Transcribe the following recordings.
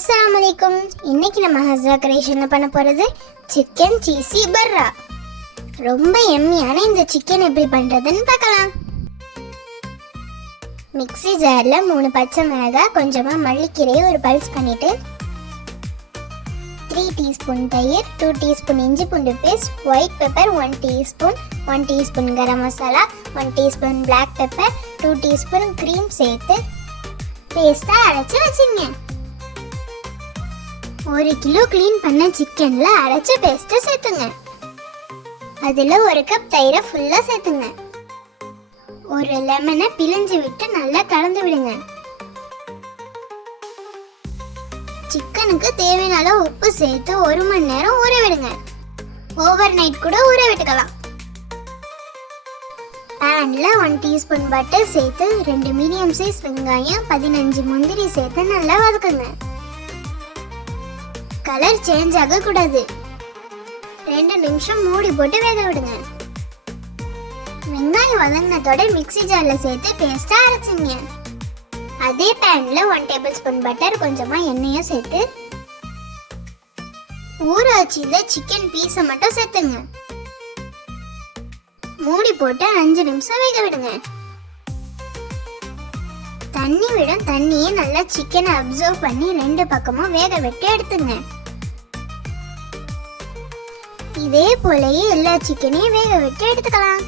அஸ்ஸலாமு அலைக்கும். இன்னைக்கு நம்ம ஹஸ்ரா கிரியேஷனில் பண்ண போகிறது சிக்கன் சீசி பர்ரா. ரொம்ப எம்மியான இந்த சிக்கன் எப்படி பண்ணுறதுன்னு பார்க்கலாம். மிக்ஸி ஜாரில் 3 பச்சை மிளகாய், கொஞ்சமாக மல்லிக்கீரையை ஒரு பல்ஸ் பண்ணிவிட்டு 3 டீஸ்பூன் தயிர், 2 டீஸ்பூன் இஞ்சி பூண்டு paste, white pepper 1 teaspoon, 1 teaspoon garam masala, 1 teaspoon black pepper, 2 teaspoon cream சேர்த்து பேஸ்ட்டாக அரைச்சி வச்சுங்க. 1 கிலோ க்ளீன் பண்ண சிக்கனில் அரைச்ச பேஸ்ட்டை சேர்த்துங்க. அதில் 1 கப் தயிரை ஃபுல்லாக சேர்த்துங்க. ஒரு லெமனை பிழிஞ்சு விட்டு நல்லா கலந்து விடுங்க. சிக்கனுக்கு தேவையான அளவு உப்பு சேர்த்து 1 மணி நேரம் ஊற விடுங்க. ஓவர் நைட் கூட ஊற விட்டுக்கலாம். பேனில் 1 டீஸ்பூன் பட்டர் சேர்த்து 2 மீடியம் சைஸ் வெங்காயம், 15 முந்திரி சேர்த்து நல்லா வதக்குங்க. கலர் சேஞ்ச் ஆகக்கூடாது. 2 நிமிஷம் மூடி போட்டு வேக விடுங்க. வெங்காயம் வதங்கினதோட மிக்ஸி ஜாரில் சேர்த்து பேஸ்ட்டாக அரைச்சிங்க. அதே பேனில் 1 டேபிள் ஸ்பூன் பட்டர், கொஞ்சமாக எண்ணெயும் சேர்த்து ஊற வச்சிருந்த சிக்கன் பீஸை மட்டும் சேர்த்துங்க. மூடி போட்டு 5 நிமிஷம் வேக விடுங்க. தண்ணி விடும் தண்ணியை நல்லா சிக்கனை அப்சர்வ் பண்ணி 2 பக்கமும் வேக விட்டு எடுத்துங்க. இதே போலயே எல்லா சிக்கனையும் வேக விட்டு எடுத்துக்கலாம்.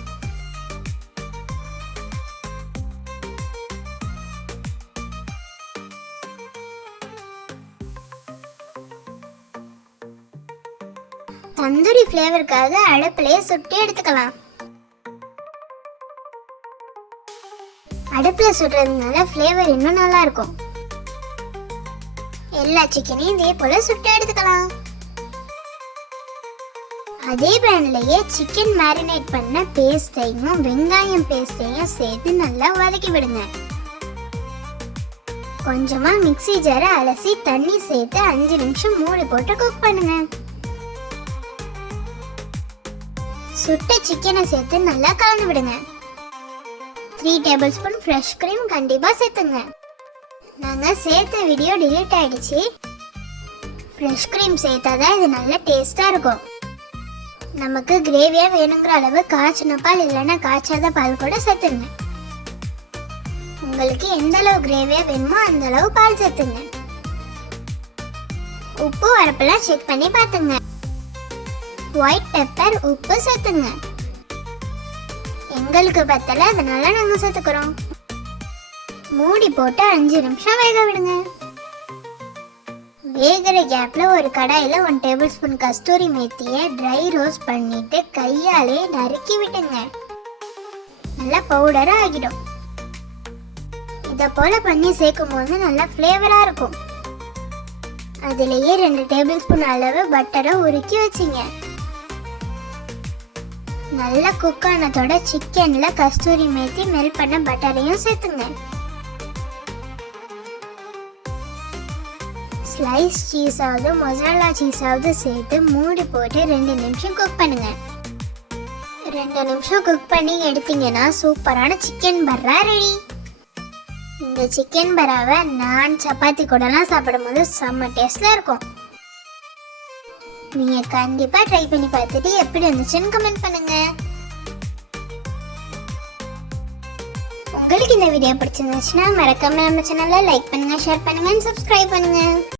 தந்தூரி ஃப்ளேவருக்காக அடுப்பிலே சுட்டு எடுத்துக்கலாம். அடுப்பில் சுடுறதுனால ஃப்ளேவர் இன்னும் நல்லா இருக்கும். எல்லா சிக்கனையும் இதே போல சுட்டு எடுத்துக்கலாம். அதே பேன்லயே சிக்கன் மேரினேட் பண்ண பேஸ்டையும் வெங்காயம் பேஸ்டையும் சேர்த்து நல்லா வதக்கி விடுங்க. கொஞ்சமா மிக்ஸி ஜாரை அலசி தண்ணி சேர்த்து 5 நிமிஷம் மூடி போட்டு குக் பண்ணுங்க. சுட்ட சிக்கனை சேர்த்து நல்லா கலந்து விடுங்க. 3 டேபிள் ஸ்பூன் ஃப்ரெஷ் க்ரீம் கண்டிப்பாக சேர்த்துங்க. நாங்கள் சேர்த்த வீடியோ டிலீட் ஆகிடுச்சு. ஃப்ரெஷ் க்ரீம் சேர்த்தாதான் இது நல்ல டேஸ்ட்டாக இருக்கும். நமக்கு கிரேவியாக வேணுங்கிற அளவு காய்ச்சின பால் இல்லைன்னா காய்ச்சாத பால் கூட சேர்த்துங்க. உங்களுக்கு எந்த அளவு கிரேவியாக வேணுமோ அந்த அளவு பால் சேர்த்துங்க. உப்பு வரப்பெல்லாம் செக் பண்ணி பார்த்துங்க. ஒயிட் பெப்பர், உப்பு சேர்த்துங்க. எங்களுக்கு பத்தல, அதனால நாங்கள் சேர்த்துக்கிறோம். மூடி போட்டு 5 நிமிஷம் வேக விடுங்க. வேகிற கேப்ல ஒரு கடாயில் 1 டேபிள் ஸ்பூன் கஸ்தூரி மேத்தியை ட்ரை ரோஸ்ட் பண்ணிட்டு கையாலே நறுக்கி விட்டுங்க. நல்லா பவுடரா ஆகிடும். இதை போல பண்ணி சேர்க்கும் போது நல்லா ஃப்ளேவரா இருக்கும். அதுலேயே 2 டேபிள் ஸ்பூன் அளவு பட்டரை உருக்கி வச்சிங்க. நல்லா குக் ஆனதோட சிக்கன்ல கஸ்தூரி மேத்தி மெல்ட் பண்ண பட்டரையும் சேர்த்துங்க. ஸ்லைஸ் சீஸாவது மொசரல்லா சீஸாவது சேர்த்து மூடி போட்டு 2 நிமிஷம் குக் பண்ணுங்க. 2 நிமிஷம் குக் பண்ணி எடுத்தீங்கன்னா சூப்பரான சிக்கன் பர்ரா ரெடி. இந்த சிக்கன் பர்ராவை நான் சப்பாத்தி கூடலாம் சாப்பிடும்போது செம்ம டேஸ்ட்ல இருக்கும். நீங்க கண்டிப்பா ட்ரை பண்ணி பார்த்துட்டு எப்படி இருந்துச்சுன்னு கமெண்ட் பண்ணுங்க. உங்களுக்கு இந்த வீடியோ பிடிச்சிருந்துச்சுன்னா மறக்காம நம்ம சேனலை லைக் பண்ணுங்க, ஷேர் பண்ணுங்க, சப்ஸ்கிரைப் பண்ணுங்க.